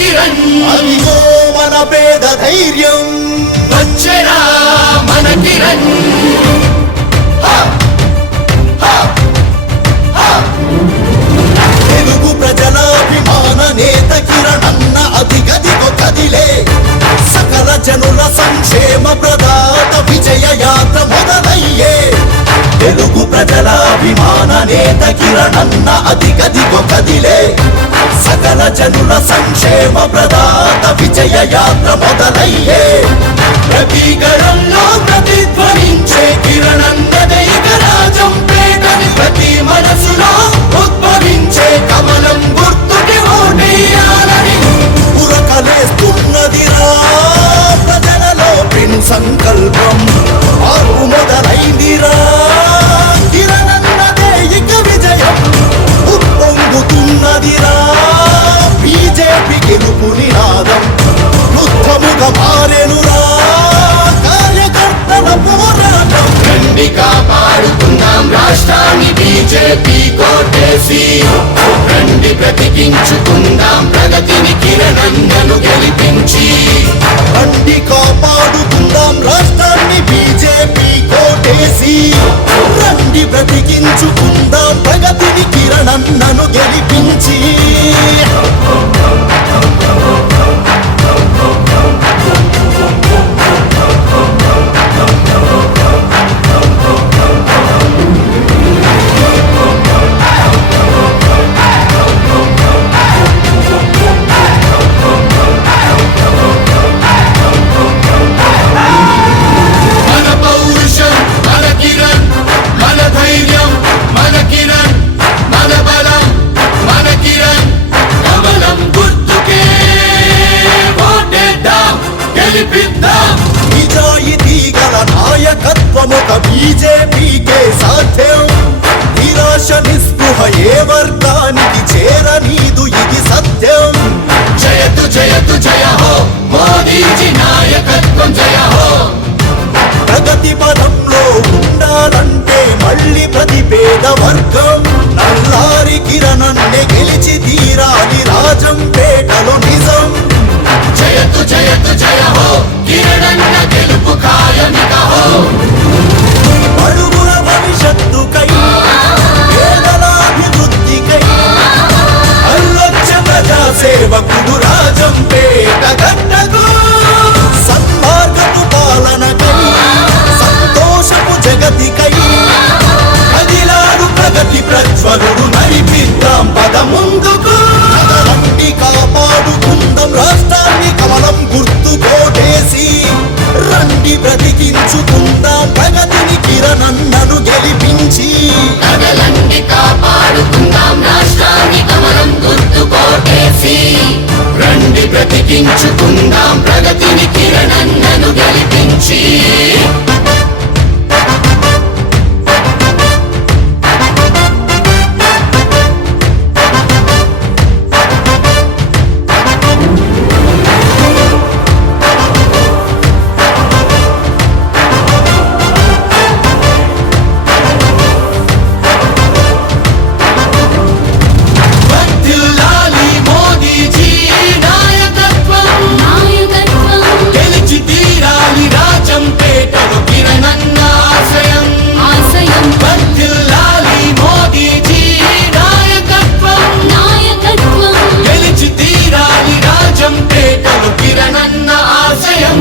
కిరణ్ అదిగో మన పేద ధైర్యం వచ్చెరా మన కిరణ్ తెలుగు ప్రజలాభిమాన నేత కిరణ్ అన్న అధిగదిగో కదిలే సకల జనుల సంక్షేమ ప్రదాత విజయ యాత్ర మొదలయ్యే తెలుగు ప్రజలాభిమాన నేత కిరణ్ అన్న అధిగదిగో కదిలే సకల జనుల సంక్షేమ ప్రదాత విజయ యాత్ర మొదలయ్యే ప్రతి గళంలో ప్రతిధ్వనించే కిరణ్ అన్నదే ఇక రాజం పేటని ప్రతి మనసులో ఉద్భవించే కమలం గుర్తుకి ఓటేయాలని ఉరకలేస్తున్నదిరా ప్రజలలో పిన్ సంకల్పం మార్పు మొదలైందిరా కిరణ్ అన్నదే ఇక విజయం ఉప్పొంగుతున్నదిరా బీజేపీ గెలుపు నినాదం యుద్ధముగా మారెనురా కార్యకర్తల పోరాటం రండి కాపాడుకుందాం రాష్ట్రాన్ని బీజేపీ కోటేసి రండి బ్రతికించుకుందాం ప్రగతిని కిరణ్ అన్నను గెలిపించి రండి కాపాడుకుందాం రాష్ట్రాన్ని బీజేపీ కోటేసి రండి బ్రతికించుకుందాం ప్రగతిని కిరణ్ అన్నను గెలిపించి మన పౌరుషం మన కిరణ్ మన ధైర్యం మన కిరణ్ మన బలం మన కిరణ్ కమలం గుర్తుకే ఓటేద్దాం గెలిపిద్దాం నిజాయితీ గల నాయకత్వమొక బీజేపీకే సాధ్యం నిరాశ నిస్పృహ ఏ వర్గానికి చేరనీదు ఇది సత్యం జయతు జయతు జయ హో మోదీజీ నాయకత్వం జయ హో ప్రగతి పదంలో ఉండాలంటే మళ్ళీ ప్రతి పేద వర్గం నల్లారి కిరణ్ అన్నే గెలిచి తీరాలి రాజంపేటలో నిజం జయతు జయతు జయ హో కిరణ్ అన్న గెలుపు ఖాయమిక హో అడుగుల భవిష్యత్తుకై పేదల అభివృద్ధికై అల్లొచ్చ ప్రజా సేవకుడు రాజంపేట గట్టకు సన్మార్గపు పాలనకై సంతోషపు జగతికై కదిలాడు ప్రగతి ప్రజ్వలుడు నడిపిద్దాం పద ముందుకు రండి కాపాడుకుందాం రాష్ట్రాన్ని కమలం గుర్తు కోటేసి రండి బ్రతికించుకుందాం ప్రగతిని కిరణ్ అన్నను గెలిపించి కదలండి కాపాడుకుందాం రాష్ట్రాన్ని కమలం గుర్తు కోటేసి రండి బ్రతికించుకుందాం ప్రగతిని కిరణ్ అన్నను గెలిపించి వర్ధిల్లాలి మోదీజీ నాయకత్వం గెలిచి తీరాలి రాజంపేటలో కిరణ్ అన్న ఆశయం వర్ధిల్లాలి మోదీజీ నాయకత్వం గెలిచి తీరాలి రాజంపేటలో కిరణ్ అన్న ఆశయం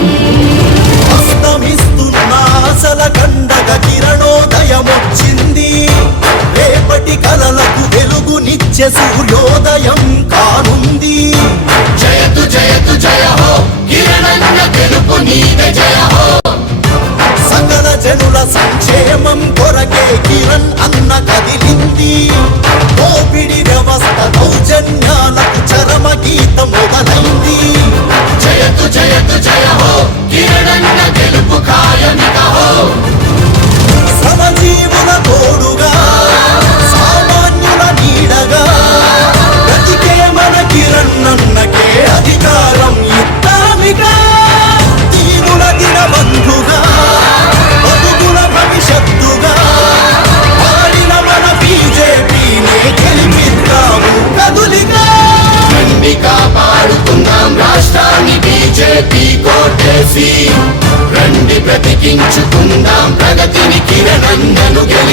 అస్తమిస్తున్న ఆశల కండగ కిరణోదయమొచ్చింది రేపటి కలలకు వెలుగునిచ్చే సూర్యోదయం కానుంది జయతు జయతు జయ హో కిరణ్ అన్న గెలుపు నీదే జయ హో సకల జనుల సంక్షేమం కొరకే కిరణ్ అన్న కదిలింది దోపిడి వ్యవస్థ దౌర్జన్యాలకు చరమ గీతం మొదలైంది జయతు జయతు జయ హో కిరణ్ అన్న గెలుపు ఖాయమిక హో శ్రమజీవుల తోడుగా సామాన్యుల నీడగా బ్రతికే మన కిరణ్ అన్నకే అధికారం ఇద్దామిగా దీనుల దినబంధుగా బతుకుల భవిష్యత్తుగా మారిన మన బీజేపీ బీజేపీ కోటేసి రండి బ్రతికించుకుందాం ప్రగతిని కిరణన్నను గెలిపించి